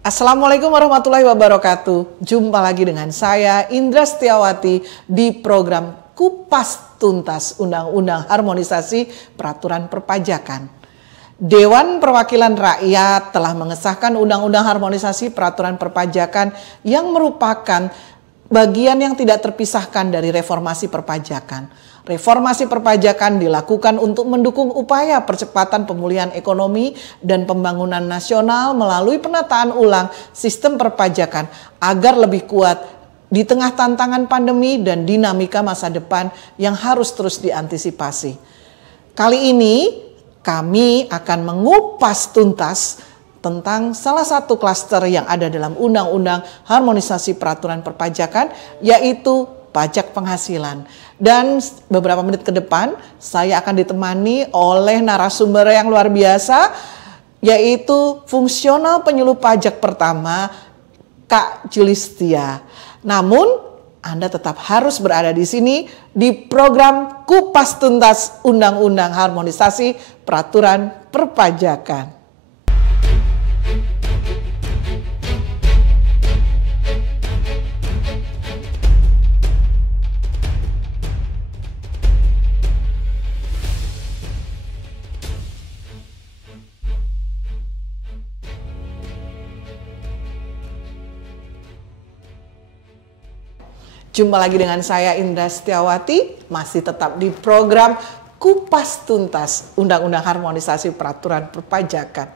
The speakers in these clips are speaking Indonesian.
Assalamualaikum warahmatullahi wabarakatuh. Jumpa lagi dengan saya Indra Setiawati di program Kupas Tuntas Undang-Undang Harmonisasi Peraturan Perpajakan. Dewan Perwakilan Rakyat telah mengesahkan Undang-Undang Harmonisasi Peraturan Perpajakan yang merupakan bagian yang tidak terpisahkan dari reformasi perpajakan. Reformasi perpajakan dilakukan untuk mendukung upaya percepatan pemulihan ekonomi dan pembangunan nasional melalui penataan ulang sistem perpajakan agar lebih kuat di tengah tantangan pandemi dan dinamika masa depan yang harus terus diantisipasi. Kali ini kami akan mengupas tuntas tentang salah satu klaster yang ada dalam Undang-Undang Harmonisasi Peraturan Perpajakan, yaitu pajak penghasilan. Dan beberapa menit ke depan saya akan ditemani oleh narasumber yang luar biasa, yaitu fungsional penyuluh pajak pertama, Kak Julistia. Namun Anda tetap harus berada di sini di program Kupas Tuntas Undang-Undang Harmonisasi Peraturan Perpajakan. Jumpa lagi dengan saya Indra Setiawati, masih tetap di program Kupas Tuntas Undang-Undang Harmonisasi Peraturan Perpajakan.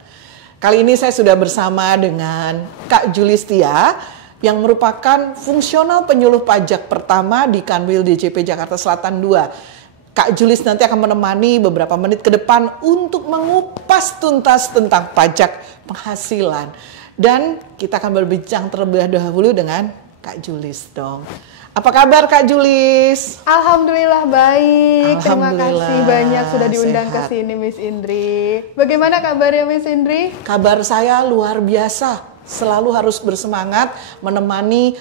Kali ini saya sudah bersama dengan Kak Julistia yang merupakan fungsional penyuluh pajak pertama di Kanwil DJP Jakarta Selatan 2. Kak Julis nanti akan menemani beberapa menit ke depan untuk mengupas tuntas tentang pajak penghasilan. Dan kita akan berbincang terlebih dahulu dengan Kak Julis dong. Apa kabar Kak Julis? Alhamdulillah baik. Terima kasih banyak sudah diundang sehat. ke sini Miss Indri. Bagaimana kabarnya Miss Indri? Kabar saya luar biasa. Selalu harus bersemangat menemani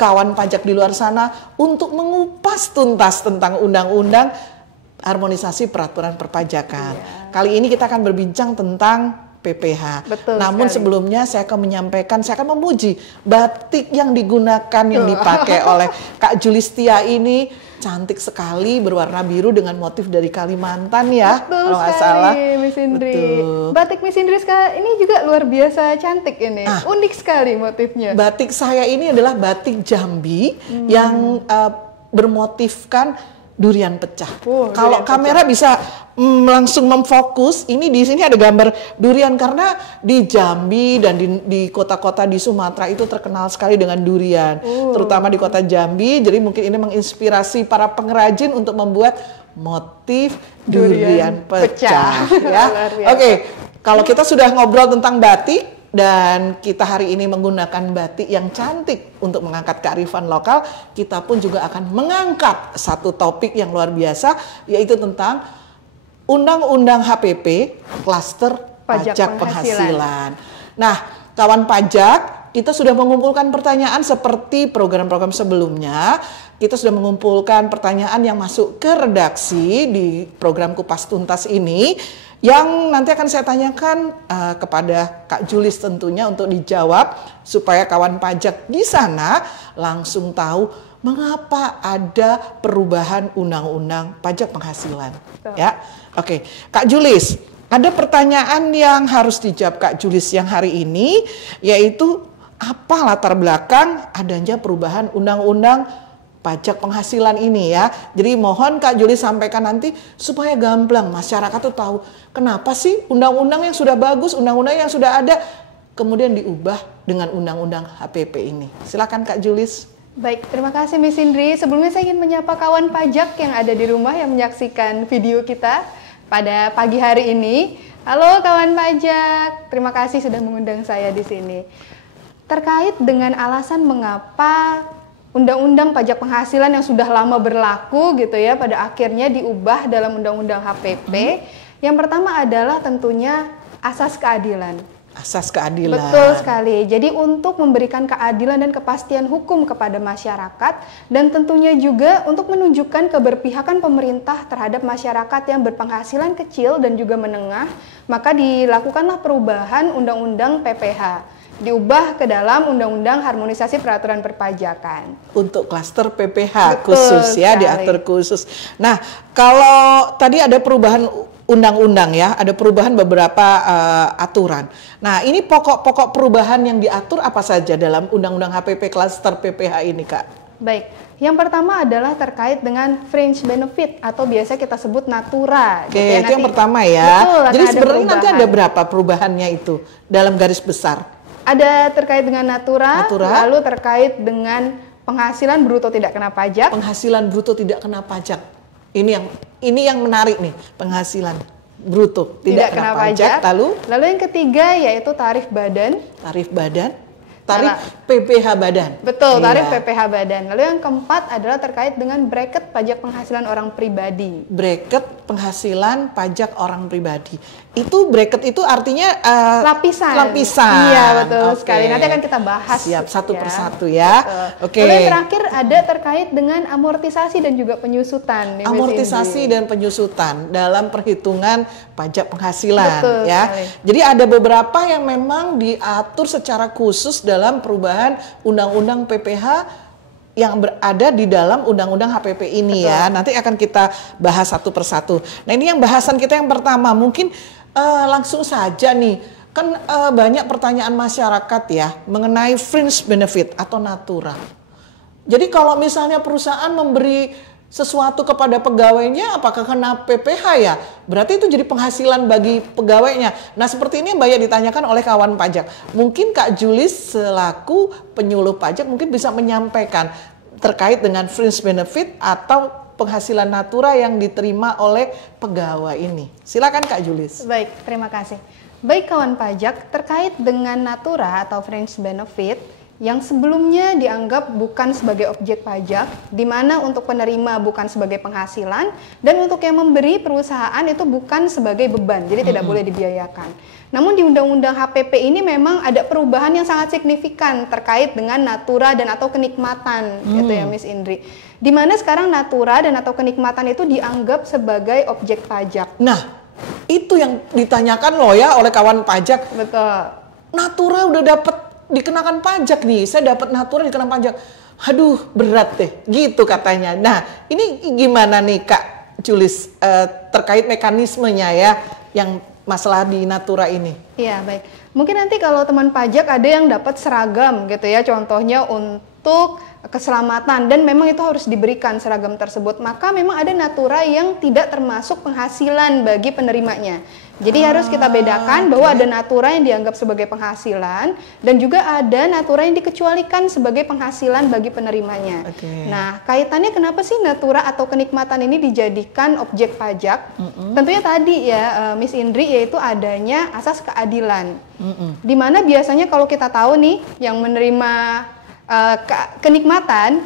kawan pajak di luar sana untuk mengupas tuntas tentang Undang-Undang Harmonisasi Peraturan Perpajakan. Kali ini kita akan berbincang tentang PPH. Betul Namun sekali. sebelumnya saya akan menyampaikan, saya akan memuji batik yang digunakan, yang dipakai oleh Kak Julistia ini cantik sekali, berwarna biru dengan motif dari Kalimantan ya. Betul kalau nggak sekali salah. Miss Indri. Betul. Batik Miss Indri ini juga luar biasa cantik ini. Unik sekali motifnya. Batik saya ini adalah batik Jambi yang bermotifkan durian pecah. Kalau kamera bisa langsung memfokus, ini di sini ada gambar durian karena di Jambi dan di kota-kota di Sumatera itu terkenal sekali dengan durian, terutama di kota Jambi. Jadi mungkin ini menginspirasi para pengrajin untuk membuat motif durian pecah. Ya. Oke, kalau kita sudah ngobrol tentang batik, dan kita hari ini menggunakan batik yang cantik untuk mengangkat kearifan lokal, kita pun juga akan mengangkat satu topik yang luar biasa, yaitu tentang Undang-Undang HPP, klaster pajak penghasilan. Nah, kawan pajak, kita sudah mengumpulkan pertanyaan seperti program-program sebelumnya. Kita sudah mengumpulkan pertanyaan yang masuk ke redaksi di program Kupas Tuntas ini, yang nanti akan saya tanyakan kepada Kak Julis tentunya untuk dijawab supaya kawan pajak di sana langsung tahu mengapa ada perubahan Undang-Undang Pajak Penghasilan. Ya, oke. Kak Julis, ada pertanyaan yang harus dijawab Kak Julis yang hari ini, yaitu apa latar belakang adanya perubahan Undang-Undang Pajak Penghasilan ini ya. Jadi mohon Kak Julis sampaikan nanti supaya gamblang masyarakat tuh tahu kenapa sih undang-undang yang sudah bagus, undang-undang yang sudah ada kemudian diubah dengan undang-undang HPP ini. Silakan Kak Julis. Baik, terima kasih Miss Indri. Sebelumnya saya ingin menyapa kawan pajak yang ada di rumah yang menyaksikan video kita pada pagi hari ini. Halo kawan pajak, terima kasih sudah mengundang saya di sini. Terkait dengan alasan mengapa Undang-Undang Pajak Penghasilan yang sudah lama berlaku gitu ya, pada akhirnya diubah dalam Undang-Undang HPP. Yang pertama adalah tentunya asas keadilan. Asas keadilan. Betul sekali. Jadi untuk memberikan keadilan dan kepastian hukum kepada masyarakat dan tentunya juga untuk menunjukkan keberpihakan pemerintah terhadap masyarakat yang berpenghasilan kecil dan juga menengah, maka dilakukanlah perubahan Undang-Undang PPH. diubah ke dalam Undang-Undang Harmonisasi Peraturan Perpajakan. Untuk klaster PPH Betul khusus ya, sekali. diatur khusus. Nah, kalau tadi ada perubahan undang-undang ya, ada perubahan beberapa aturan. Nah, ini pokok-pokok perubahan yang diatur apa saja dalam Undang-Undang HPP klaster PPH ini, Kak? Baik, yang pertama adalah terkait dengan fringe benefit atau biasa kita sebut natura. Oke, itu yang pertama ya. Betul, jadi sebenarnya nanti ada berapa perubahannya itu dalam garis besar? Ada terkait dengan natura, lalu terkait dengan penghasilan bruto tidak kena pajak. Penghasilan bruto tidak kena pajak. Ini yang menarik nih, penghasilan bruto tidak kena pajak. Lalu yang ketiga yaitu tarif badan. Tarif PPH badan. Betul, tarif PPH badan. Lalu yang keempat adalah terkait dengan bracket pajak penghasilan orang pribadi. Bracket penghasilan pajak orang pribadi. Itu bracket itu artinya lapisan. Iya, betul sekali. Nanti akan kita bahas. Siap, satu persatu ya. Oke. Lalu yang terakhir ada terkait dengan amortisasi dan juga penyusutan. Amortisasi dan penyusutan dalam perhitungan pajak penghasilan. Betul ya. sekali. Jadi ada beberapa yang memang diatur secara khusus dalam perubahan Undang-Undang PPH yang berada di dalam Undang-Undang HPP ini. Betul. Ya. Nanti akan kita bahas satu persatu. Nah, ini yang bahasan kita yang pertama. Mungkin langsung saja nih, kan banyak pertanyaan masyarakat ya mengenai fringe benefit atau natura. Jadi kalau misalnya perusahaan memberi sesuatu kepada pegawainya, apakah kena PPH ya? Berarti itu jadi penghasilan bagi pegawainya. Nah, seperti ini yang banyak ditanyakan oleh kawan pajak. Mungkin Kak Julis selaku penyuluh pajak mungkin bisa menyampaikan terkait dengan fringe benefit atau penghasilan natura yang diterima oleh pegawai ini. Silakan Kak Julis. Baik, terima kasih. Baik kawan pajak, terkait dengan natura atau fringe benefit yang sebelumnya dianggap bukan sebagai objek pajak, di mana untuk penerima bukan sebagai penghasilan, dan untuk yang memberi perusahaan itu bukan sebagai beban, jadi tidak boleh dibiayakan. Namun di Undang-Undang HPP ini memang ada perubahan yang sangat signifikan terkait dengan natura dan atau kenikmatan, gitu ya Miss Indri. Di mana sekarang natura dan atau kenikmatan itu dianggap sebagai objek pajak. Nah, itu yang ditanyakan loh ya oleh kawan pajak. Betul. Natura udah dapat dikenakan pajak nih, saya dapat natura dikenakan pajak. Aduh, berat deh, gitu katanya. Nah, ini gimana nih Kak Julis terkait mekanismenya ya, yang masalah di natura ini? Iya, baik. Mungkin nanti kalau teman pajak ada yang dapat seragam gitu ya, contohnya untuk keselamatan dan memang itu harus diberikan seragam tersebut, maka memang ada natura yang tidak termasuk penghasilan bagi penerimanya. Jadi harus kita bedakan bahwa ada natura yang dianggap sebagai penghasilan dan juga ada natura yang dikecualikan sebagai penghasilan bagi penerimanya. Nah, kaitannya kenapa sih natura atau kenikmatan ini dijadikan objek pajak? Tentunya tadi ya Miss Indri, yaitu adanya asas keadilan. Di mana biasanya kalau kita tahu nih yang menerima kenikmatan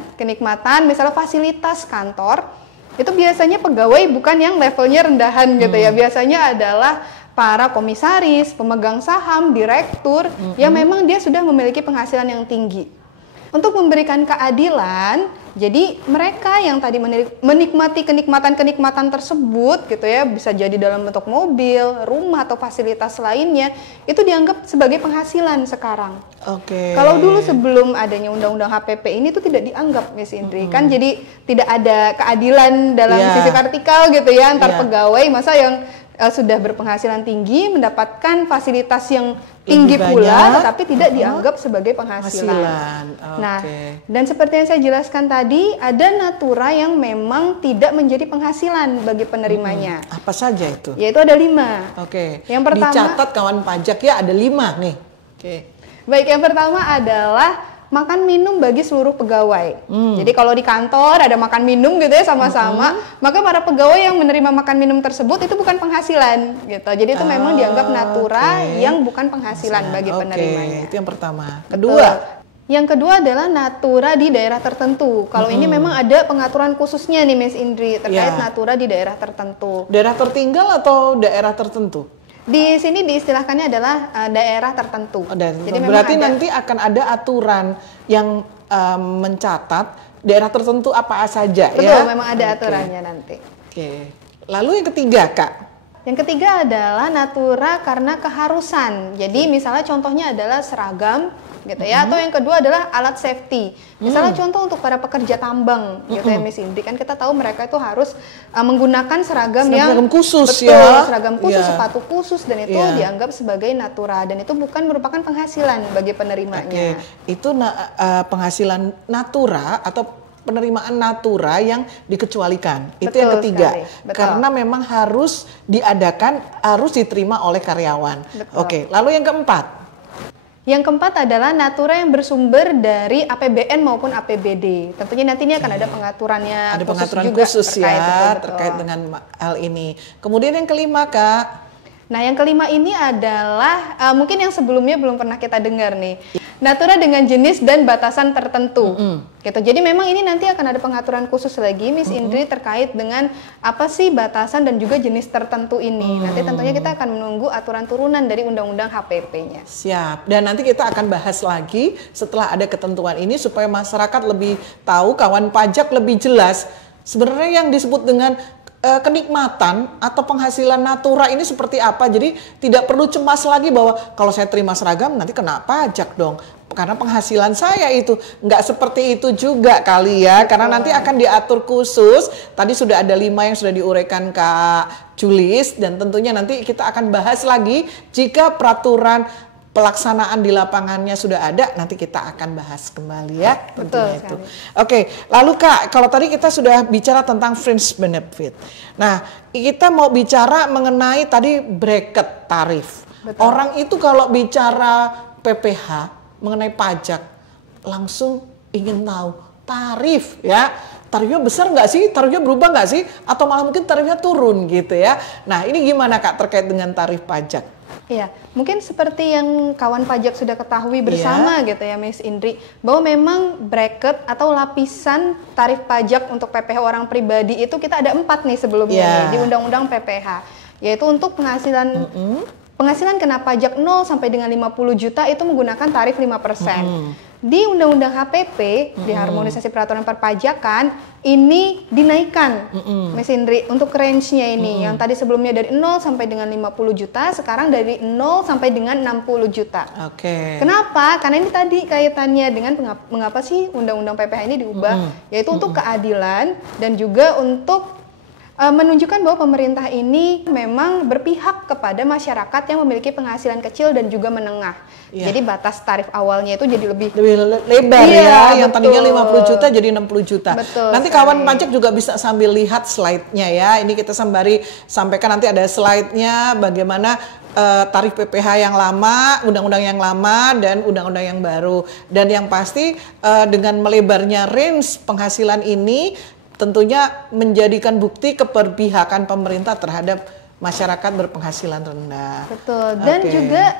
misalnya fasilitas kantor, itu biasanya pegawai bukan yang levelnya rendahan gitu ya, biasanya adalah para komisaris, pemegang saham, direktur yang memang dia sudah memiliki penghasilan yang tinggi. Untuk memberikan keadilan, jadi mereka yang tadi menikmati kenikmatan tersebut gitu ya, bisa jadi dalam bentuk mobil, rumah atau fasilitas lainnya, itu dianggap sebagai penghasilan sekarang. Kalau dulu sebelum adanya Undang-Undang HPP ini itu tidak dianggap, Miss Indri. Kan jadi tidak ada keadilan dalam sisi vertikal gitu ya antar pegawai, masa yang sudah berpenghasilan tinggi mendapatkan fasilitas yang tinggi pula, tetapi tidak dianggap sebagai penghasilan. Nah, dan seperti yang saya jelaskan tadi, ada natura yang memang tidak menjadi penghasilan bagi penerimanya. Apa saja itu? Yaitu ada 5. Yang pertama, dicatat kawan pajak ya, ada 5 nih. Baik, yang pertama adalah makan minum bagi seluruh pegawai. Jadi kalau di kantor ada makan minum gitu ya sama-sama, maka para pegawai yang menerima makan minum tersebut itu bukan penghasilan gitu. Jadi itu memang dianggap natura yang bukan penghasilan bagi penerimanya. Itu yang pertama. Yang kedua adalah natura di daerah tertentu. Kalau ini memang ada pengaturan khususnya nih Miss Indri terkait natura di daerah tertentu. Daerah tertinggal atau daerah tertentu? Di sini diistilahkannya adalah daerah tertentu. Jadi berarti nanti akan ada aturan yang mencatat daerah tertentu apa saja. Betul, ya? Memang ada aturannya nanti. Lalu yang ketiga, Kak? Yang ketiga adalah natura karena keharusan. Jadi misalnya contohnya adalah seragam gitu ya, atau yang kedua adalah alat safety. Misalnya contoh untuk para pekerja tambang gitu ya Miss Indri, kan kita tahu mereka itu harus menggunakan seragam yang khusus, betul, ya. seragam khusus, sepatu khusus, dan itu dianggap sebagai natura, dan itu bukan merupakan penghasilan bagi penerimanya. Itu penghasilan natura atau penerimaan natura yang dikecualikan. Itu yang ketiga. Karena memang harus diadakan, harus diterima oleh karyawan. Lalu yang keempat? Yang keempat adalah natura yang bersumber dari APBN maupun APBD. Tentunya nanti ini akan ada pengaturannya. Ada pengaturan khusus terkait dengan hal ini. Kemudian yang kelima, Kak. Nah, yang kelima ini adalah mungkin yang sebelumnya belum pernah kita dengar nih. Natura dengan jenis dan batasan tertentu. Gitu. Jadi memang ini nanti akan ada pengaturan khusus lagi Miss Indri terkait dengan apa sih batasan dan juga jenis tertentu ini. Nanti tentunya kita akan menunggu aturan turunan dari Undang-Undang HPP-nya. Siap. Dan nanti kita akan bahas lagi setelah ada ketentuan ini supaya masyarakat lebih tahu, kawan pajak lebih jelas sebenarnya yang disebut dengan kenikmatan atau penghasilan natura ini seperti apa. Jadi tidak perlu cemas lagi bahwa kalau saya terima seragam nanti kena pajak dong, karena penghasilan saya itu. Nggak seperti itu juga kali ya. Karena nanti akan diatur khusus. Tadi sudah ada 5 yang sudah diuraikan Kak Julis, dan tentunya nanti kita akan bahas lagi jika peraturan pelaksanaan di lapangannya sudah ada, nanti kita akan bahas kembali ya. Betul itu. Lalu Kak, kalau tadi kita sudah bicara tentang fringe benefit. Nah, kita mau bicara mengenai tadi bracket tarif. Betul. Orang itu kalau bicara PPh mengenai pajak langsung ingin tahu tarif ya. Tarifnya besar nggak sih? Tarifnya berubah nggak sih? Atau malah mungkin tarifnya turun gitu ya. Nah, ini gimana Kak terkait dengan tarif pajak? Iya, mungkin seperti yang kawan pajak sudah ketahui bersama gitu ya Miss Indri, bahwa memang bracket atau lapisan tarif pajak untuk PPh orang pribadi itu kita ada 4 nih sebelumnya nih, di Undang-Undang PPh, yaitu untuk penghasilan penghasilan kena pajak 0 sampai dengan 50 juta itu menggunakan tarif 5%. Di Undang-Undang HPP, di harmonisasi peraturan perpajakan, ini dinaikkan, Miss Indri, untuk range-nya ini. Yang tadi sebelumnya dari 0 sampai dengan 50 juta, sekarang dari 0 sampai dengan 60 juta. Kenapa? Karena ini tadi kaitannya dengan mengapa sih Undang-Undang PPh ini diubah, yaitu untuk keadilan dan juga untuk menunjukkan bahwa pemerintah ini memang berpihak kepada masyarakat yang memiliki penghasilan kecil dan juga menengah. Jadi batas tarif awalnya itu jadi lebih lebar ya, yang tadinya 50 juta jadi 60 juta. Nanti kawan pajak juga bisa sambil lihat slide-nya ya. Ini kita sembari sampaikan, nanti ada slide-nya bagaimana tarif PPh yang lama, undang-undang yang lama, dan undang-undang yang baru. Dan yang pasti dengan melebarnya range penghasilan ini tentunya menjadikan bukti keberpihakan pemerintah terhadap masyarakat berpenghasilan rendah. Betul. Dan juga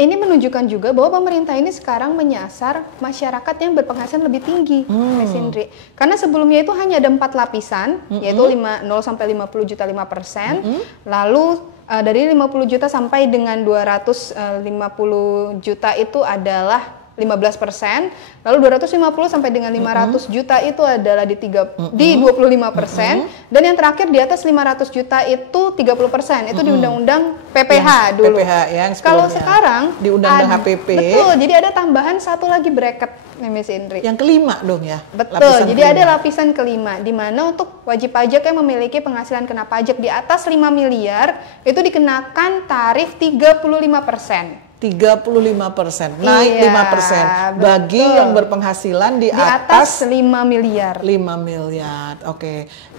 ini menunjukkan juga bahwa pemerintah ini sekarang menyasar masyarakat yang berpenghasilan lebih tinggi, Mas Indri. Karena sebelumnya itu hanya ada 4 lapisan, yaitu 0 sampai 50 juta 5%, lalu dari 50 juta sampai dengan 250 juta itu adalah 15%, lalu 250 sampai dengan 500 juta itu adalah di 25%, dan yang terakhir di atas 500 juta itu 30%, itu di Undang-Undang PPh dulu. Yang kalau sekarang di Undang-Undang HPP. Betul, jadi ada tambahan satu lagi bracket nih Miss Indri. Yang kelima dong ya? Betul, jadi ada lapisan kelima, di mana untuk wajib pajak yang memiliki penghasilan kena pajak di atas 5 miliar, itu dikenakan tarif 35%. 35%, naik 5% bagi yang berpenghasilan di atas 5 miliar. 5 miliar.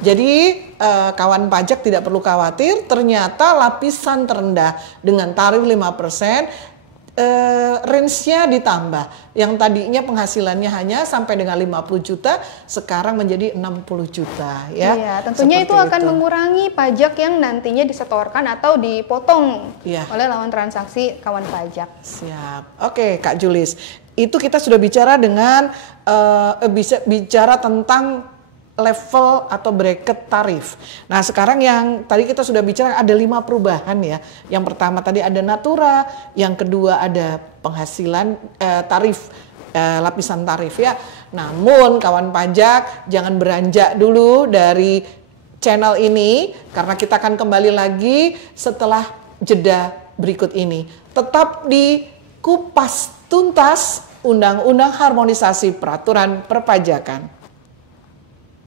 Jadi kawan pajak tidak perlu khawatir, ternyata lapisan terendah dengan tarif 5%, range-nya ditambah. Yang tadinya penghasilannya hanya sampai dengan 50 juta, sekarang menjadi 60 juta ya. Iya, tentunya itu akan mengurangi pajak yang nantinya disetorkan atau dipotong oleh lawan transaksi kawan pajak. Siap. Kak Julis. Itu kita sudah bicara dengan bicara tentang level atau bracket tarif. Nah, sekarang yang tadi kita sudah bicara ada 5 perubahan ya. Yang pertama tadi ada natura, yang kedua ada penghasilan tarif, lapisan tarif ya. Namun kawan pajak jangan beranjak dulu dari channel ini karena kita akan kembali lagi setelah jeda berikut ini. Tetap di Kupas Tuntas Undang-Undang Harmonisasi Peraturan Perpajakan.